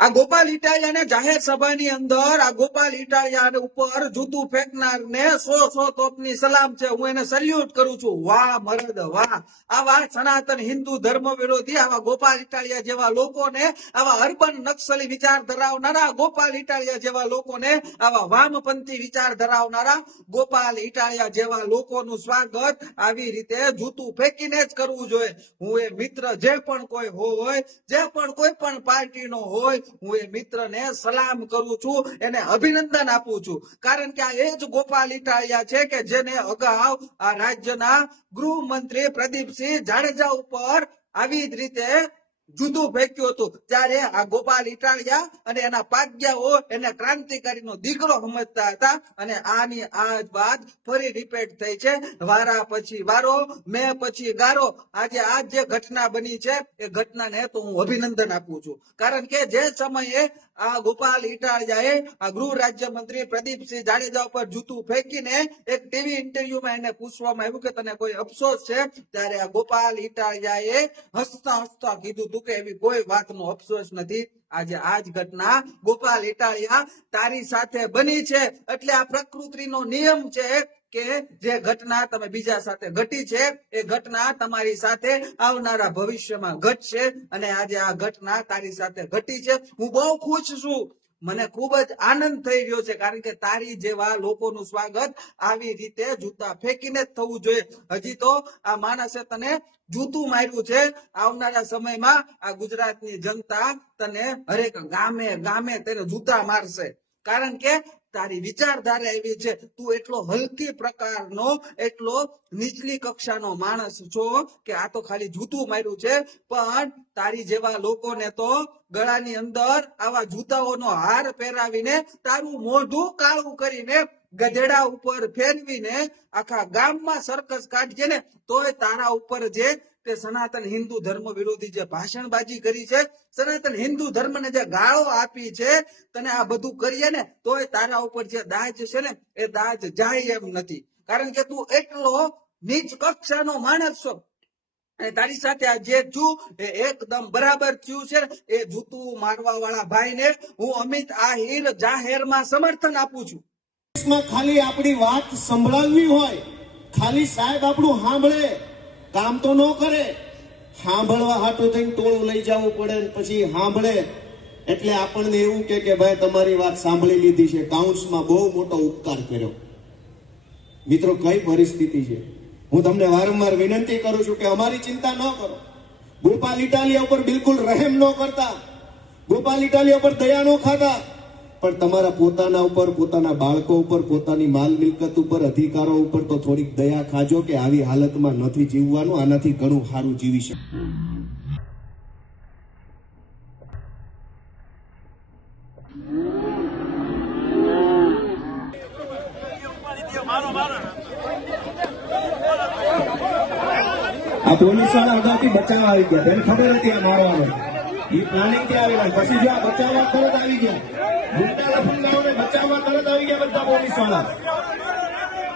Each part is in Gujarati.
આ ગોપાલ ઇટાલિયાને જાહેર સભાની અંદર, આ ગોપાલ ઇટાલિયા ઉપર જૂતું ફેંકનાર ને સો સો તોપની સલામ છે. હું એને સલ્યુટ કરું છું. વાહ, મરદ, વાહ. આવા સનાતન હિન્દુ ધર્મ વિરોધી આવા ગોપાલ ઇટાલિયા જેવા લોકોને, આવા અર્બન નક્સલી વિચાર ધરાવનારા ગોપાલ ઇટાલિયા જેવા લોકોને, આવા વામપંથી વિચાર ધરાવનારા ગોપાલ ઇટાલિયા જેવા લોકોનું સ્વાગત આવી રીતે જૂતું ફેંકીને જ કરવું જોઈએ. હું એ મિત્ર જે પણ કોઈ હોય, જે પણ કોઈ પણ પાર્ટીનો હોય હું એ મિત્રને સલામ કરું છું, એને અભિનંદન આપું છું. કારણ કે આ એ જ ગોપાલ ઇટાલિયા છે કે જેને અગાઉ આ રાજ્યના ગૃહમંત્રી પ્રદીપસિંહ જાડેજા ઉપર આવી જ રીતે જુદું ફેંક્યું હતું. ત્યારે આ ગોપાલ ઇટાળિયા અને એના પાગ્યાઓ એને ક્રાંતિકારીનો દીકરો સમજતા હતા અને આની આ વાત ફરી રિપીટ થઈ છે. વારા પછી વારો, મે પછી ગારો. આજે આ જે ઘટના બની છે, એ ઘટનાને તો હું અભિનંદન આપું છું. કારણ કે જે સમયે આ ગોપાલ ઇટાળિયાએ આ ગૃહ રાજ્યમંત્રી પ્રદીપસિંહ જાડેજા ઉપર જૂતું ફેંકીને એક ટીવી ઇન્ટરવ્યુમાં એને પૂછવામાં આવ્યું કે તને કોઈ અફસોસ છે? ત્યારે આ ગોપાલ ઇટાળિયાએ હસતા હસતા કીધું કે એવી કોઈ વાતનો અફસોસ નથી. આજે આ જ ઘટના ગોપાલ ઇટાળિયા તારી સાથે બની છે. એટલે આ પ્રકૃતિનો નિયમ છે કે જે ઘટના તમે બીજા સાથે ઘટી છે, એ ઘટના તમારી સાથે આવનારા ભવિષ્યમાં ઘટશે. અને આજે આ ઘટના તારી સાથે ઘટી છે. હું બહુ ખુશ છું. મને ખૂબ જ આનંદ થઈ રહ્યો છે, કારણ કે તારી જેવા લોકોનું સ્વાગત આવી રીતે જૂતા ફેંકીને જ થવું જોઈએ. હજી તો આ માણસે તને જૂતું માર્યું છે. આવનારા સમયમાં આ ગુજરાતની જનતા તને હરેક ગામે ગામે તેને જૂતા મારશે. કારણ કે તારી વિચારધારા એવી છે, તું એટલો હલકી પ્રકારનો, એટલો નીચલી કક્ષાનો માણસ છો કે આ તો ખાલી જૂતું માર્યું છે, પણ તારી જેવા લોકોને તો ગળાની અંદર આવા જૂતાઓનો હાર પહેરાવીને તારું મોઢું કાળું કરીને ગધેડા ઉપર ફેરવીને આખા ગામમાં સરકસ કાઢજે ને તોય તારા ઉપર જે તે સનાતન હિન્દુ ધર્મ વિરોધી જે ભાષણબાજી કરી છે, સનાતન હિન્દુ ધર્મને જે ગાળો આપી છે, તને આ બધું કરીએ ને તોય તારા ઉપર જે દાજ છે ને એ દાજ જાય એમ નથી. કારણ કે તું એટલો નીચ કક્ષાનો માણસ છો. અને તારી સાથે આ જે છું એ એકદમ બરાબર થયું છે એ જૂતું મારવા વાળા ભાઈને હું અમિત આહિર જાહેરમાં સમર્થન આપું છું. દેશમાં ખાલી આપણી વાત સંભળાવવી હોય, ખાલી સાહેબ આપણું સાંભળે, કામ તો ન કરે. સાંભળવા હાટું થઈને ટોળું લઈ જવું પડે પછી સાંભળે. એટલે આપણને એવું કે કે ભાઈ તમારી વાત સાંભળી લીધી છે કાઉન્સમાં બહુ મોટો ઉપકાર કર્યો. મિત્રો, કઈ પરિસ્થિતિ છે? હું તમને વારંવાર વિનંતી કરું છું કે અમારી ચિંતા ન કરો. ગોપાલ ઇટાલિયા ઉપર બિલકુલ રહેમ ન કરતા. ગોપાલ ઇટાલિયા ઉપર દયા ન ખાતા. પણ તમારા પોતાના ઉપર, પોતાના બાળકો ઉપર, પોતાની માલ મિલકત ઉપર, અધિકારો ઉપર તો થોડીક દયા ખાજો કે આવી હાલતમાં નથી જીવવાનું, આનાથી ઘણું સારું જીવી શકે આ પોલીસવાળા અગાઉથી બચાવવા આવી ગયા. તેને ખબર હતી આ મારવાનો? એ પ્લાનિંગથી આવેલા પછી જો આ બચાવવા તરત આવી ગયા. ગુંડા લફંગાઓને બચાવવા તરત આવી ગયા બધા પોલીસવાળા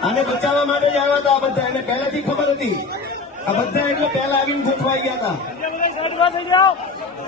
આને બચાવવા માટે જ આવ્યા હતા બધા. એને પહેલાથી ખબર હતી. આ બધા એટલે પહેલા આવીને ગોઠવાઈ ગયા હતા.